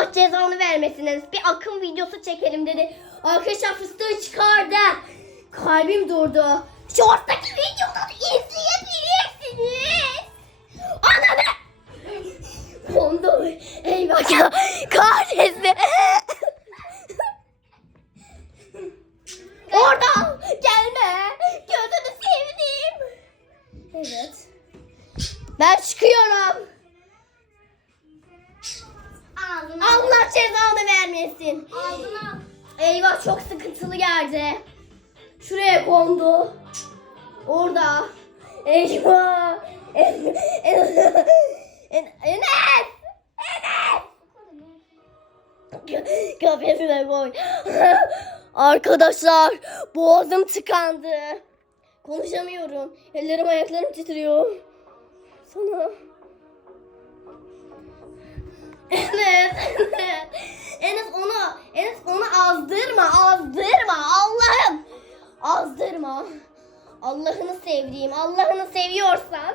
Allah cezanı vermesin Enes. Bir akım videosu çekelim dedi. Arkadaşlar fıstığı çıkardı. Kalbim durdu. Short'taki videoları izleyebilirsiniz. Ananı. Kondu. Eyvah ya. Kahretsin. Orada. Gelme. Gözünü sevdim. Evet. Ben çıkıyorum. Allah cezanı vermesin. Ağzına. Eyvah çok sıkıntılı geldi. Şuraya kondu. Orada. Eyvah. En- en- en- Enes. Enes. Kafesine koy. Arkadaşlar boğazım tıkandı. Konuşamıyorum. Ellerim ayaklarım titriyor. Sana. Allah'ını sevdiğim, Allah'ını seviyorsan.